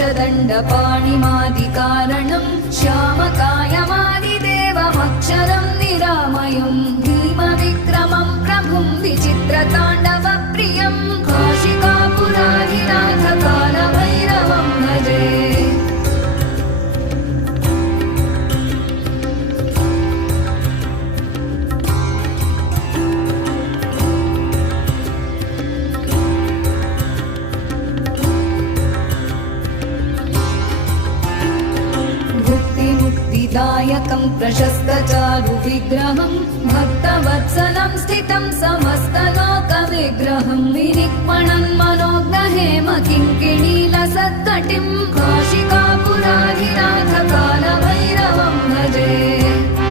पाशदण्डपाणिमादिकारणं श्यामकायमादिदेवमक्षरं निरामयं भीमविक्रमं प्रभुं विचित्रताण्डवप्रियं काशिकापुराधिनाथकालभैरवं भजे। दायकं प्रशस्तचारुविग्रहं भक्तवत्सलं स्थितं समस्तलोकविग्रहं विनिक्मणं मनोज्ञहेम किङ्किणीलसत्कटिं काशिकापुराधिनाथकालभैरवं